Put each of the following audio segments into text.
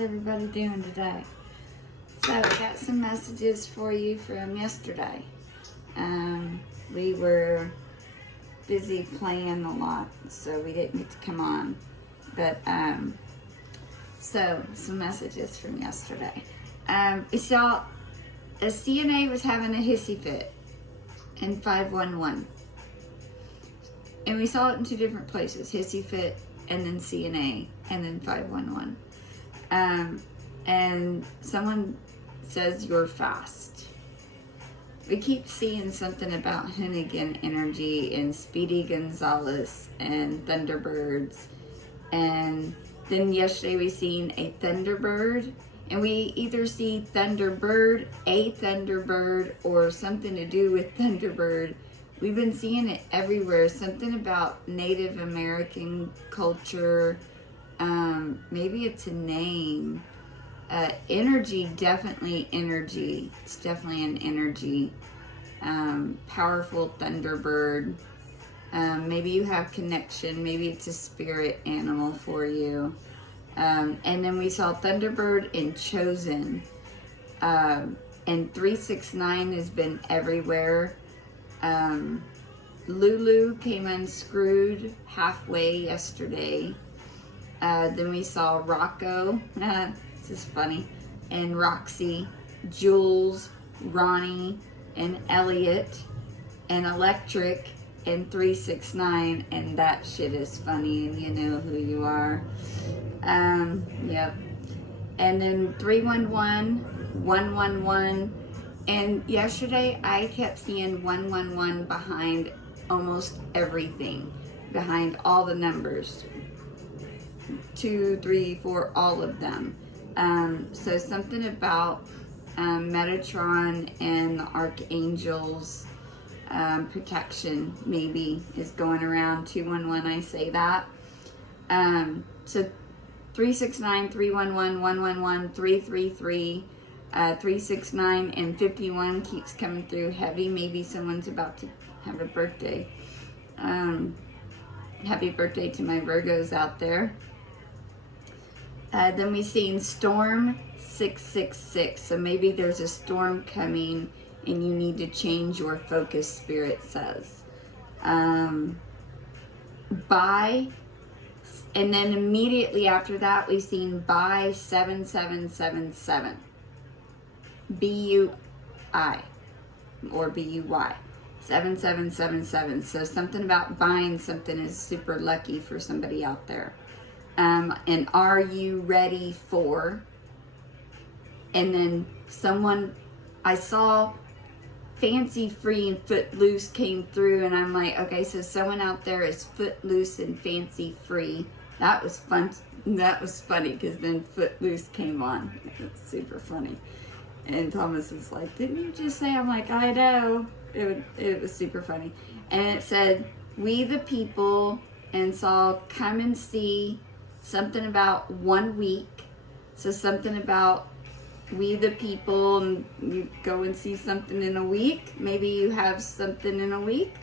how's everybody doing today? So I got some messages for you from yesterday. We were busy playing a lot, so we didn't get to come on. But so some messages from yesterday. We saw a CNA was having a hissy fit in 511. And we saw it in two different places, hissy fit and then CNA and then 511. And someone says you're fast. We keep seeing something about Hoonigan Energy and Speedy Gonzalez and Thunderbirds. And then yesterday we seen a Thunderbird. And we either see Thunderbird, a Thunderbird, or something to do with Thunderbird. We've been seeing it everywhere. Something about Native American culture. Maybe it's a name. Energy, definitely energy. It's definitely an energy. Powerful Thunderbird. Maybe you have connection. Maybe it's a spirit animal for you. And then we saw Thunderbird and Chosen. And 369 has been everywhere. Lulu came unscrewed halfway yesterday. Then we saw Rocco. This is funny. And Roxy, Jules, Ronnie, and Elliot, and Electric, and 369, and that shit is funny, and you know who you are. Yep. And then 311, 111, and yesterday I kept seeing 111 behind almost everything, behind all the numbers, 2, 3, 4, all of them. So something about Metatron and the Archangels protection maybe is going around. 211, I say that. So 369, 311, 111, 333, 369, and 51 keeps coming through heavy. Maybe someone's about to have a birthday. Happy birthday to my Virgos out there. Then we've seen Storm 666. So maybe there's a storm coming and you need to change your focus, Spirit says. Buy. And then immediately after that, we've seen buy 7777. B-U-I. Or B-U-Y. 7777. So something about buying something is super lucky for somebody out there. And are you ready for? And then someone, I saw Fancy Free and Footloose came through, and I'm like, okay, so someone out there is Footloose and Fancy Free. That was fun. That was funny because then Footloose came on. It's super funny. And Thomas was like, didn't you just say? I'm like, I know. It was super funny. And it said, we the people, and saw come and see something about 1 week. So something about we the people, and you go and see something in a week. Maybe you have something in a week.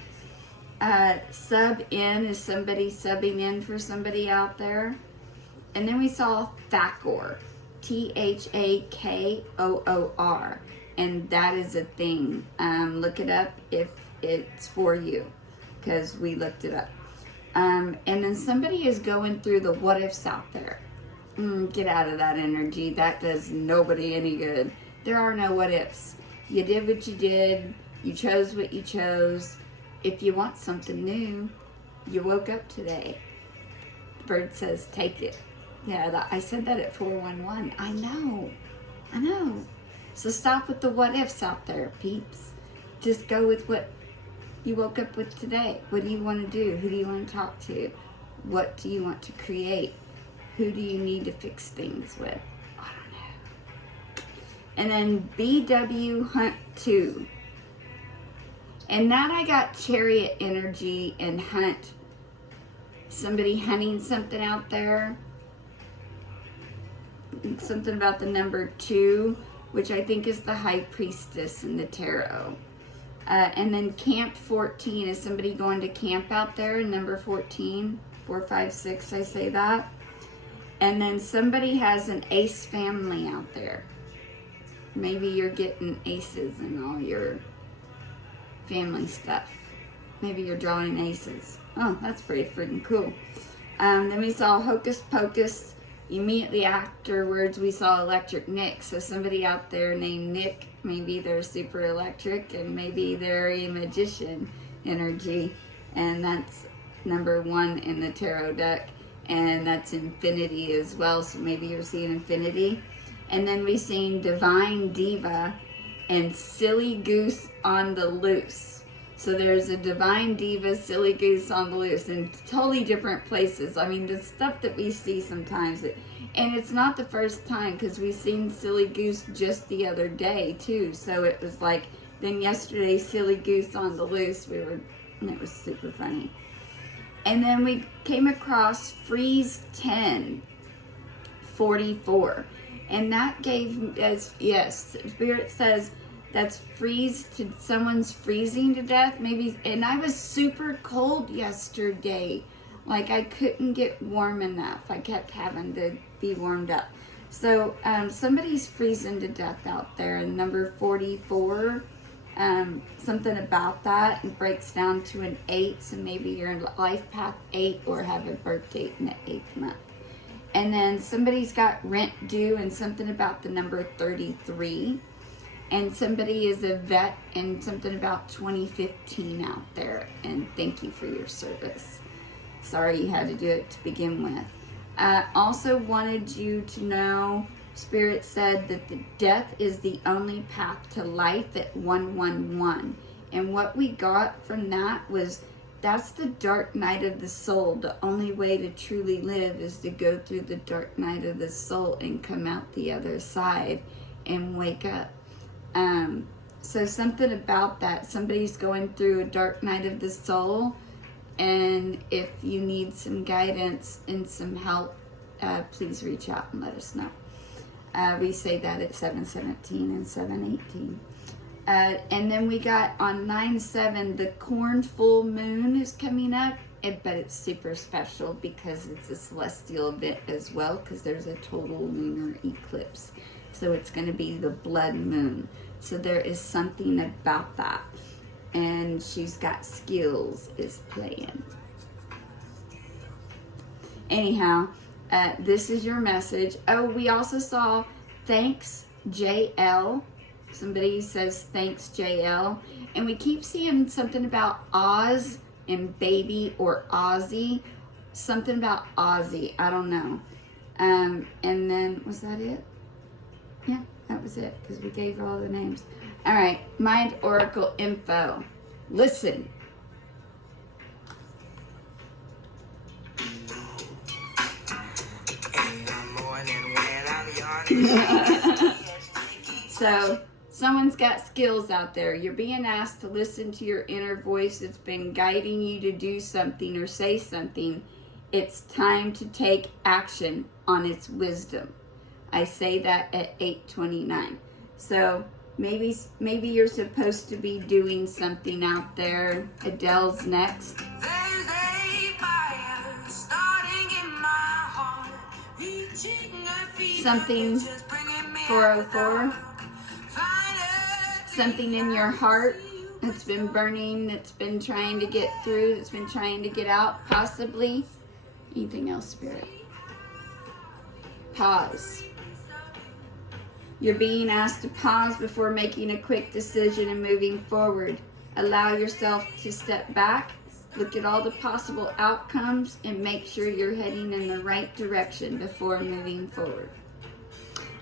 Sub in is somebody subbing in for somebody out there. And then we saw Thakor, T-H-A-K-O-O-R, and that is a thing. Look it up if it's for you, because we looked it up. And then somebody is going through the what ifs out there. Get out of that energy. That does nobody any good. There are no what ifs. You did what you did. You chose what you chose. If you want something new, you woke up today. The bird says, take it. Yeah, I said that at 411. I know. So stop with the what ifs out there, peeps. Just go with what you woke up with today. What do you want to do? Who do you want to talk to? What do you want to create? Who do you need to fix things with? I don't know. And then BW Hunt 2. And that I got Chariot energy and Hunt. Somebody hunting something out there. Something about the number 2, which I think is the High Priestess in the Tarot. And then Camp 14. Is somebody going to camp out there? Number 14. 4, 5, 6, I say that. And then somebody has an ace family out there. Maybe you're getting aces in all your family stuff. Maybe you're drawing aces. Oh, that's pretty freaking cool. Then we saw Hocus Pocus. Immediately afterwards, we saw Electric Nick. So somebody out there named Nick, maybe they're super electric and maybe they're a magician energy. And that's number 1 in the tarot deck. And that's infinity as well. So maybe you're seeing infinity. And then we seen Divine Diva and Silly Goose on the Loose. So there's a Divine Diva, Silly Goose on the Loose in totally different places. I mean, the stuff that we see sometimes. And it's not the first time because we seen Silly Goose just the other day too. So it was like, then yesterday, Silly Goose on the Loose. And it was super funny. And then we came across Freeze 1044. And that gave us, yes, Spirit says, that's freeze to someone's freezing to death maybe. And I was super cold yesterday. Like I couldn't get warm enough. I kept having to be warmed up. So somebody's freezing to death out there. And number 44, something about that, and breaks down to an 8. So maybe you're in life path 8 or have a birth date in the 8th month. And then somebody's got rent due and something about the number 33. And somebody is a vet and something about 2015 out there. And thank you for your service. Sorry you had to do it to begin with. Also wanted you to know, Spirit said that the death is the only path to life at 111. And what we got from that was, that's the dark night of the soul. The only way to truly live is to go through the dark night of the soul and come out the other side and wake up. So something about that, somebody's going through a dark night of the soul, and if you need some guidance and some help, please reach out and let us know. We say that at 7:17 and 7:18. And then we got on 9/7, the corn full moon is coming up, but it's super special because it's a celestial event as well, because there's a total lunar eclipse. So it's going to be the blood moon. So there is something about that. And she's got skills is playing. Anyhow, this is your message. Oh, we also saw thanks JL. Somebody says thanks JL. And we keep seeing something about Oz and baby or Ozzy. Something about Ozzy. I don't know. And then, was that it? Yeah, that was it, because we gave all the names. All right, Mind Oracle info. Listen. So, someone's got skills out there. You're being asked to listen to your inner voice that's been guiding you to do something or say something. It's time to take action on its wisdom. I say that at 8:29. So maybe you're supposed to be doing something out there. Adele's next. There's a fire starting in my heart, something 404. Something in your heart that's been burning, that's been trying to get through, that's been trying to get out, possibly. Anything else, Spirit? Pause. You're being asked to pause before making a quick decision and moving forward. Allow yourself to step back, look at all the possible outcomes, and make sure you're heading in the right direction before moving forward.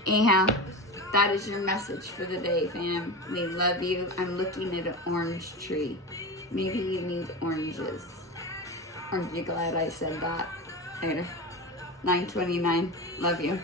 Anyhow, that is your message for the day, fam. We love you. I'm looking at an orange tree. Maybe you need oranges. Aren't you glad I said that? Later. 9:29. Love you.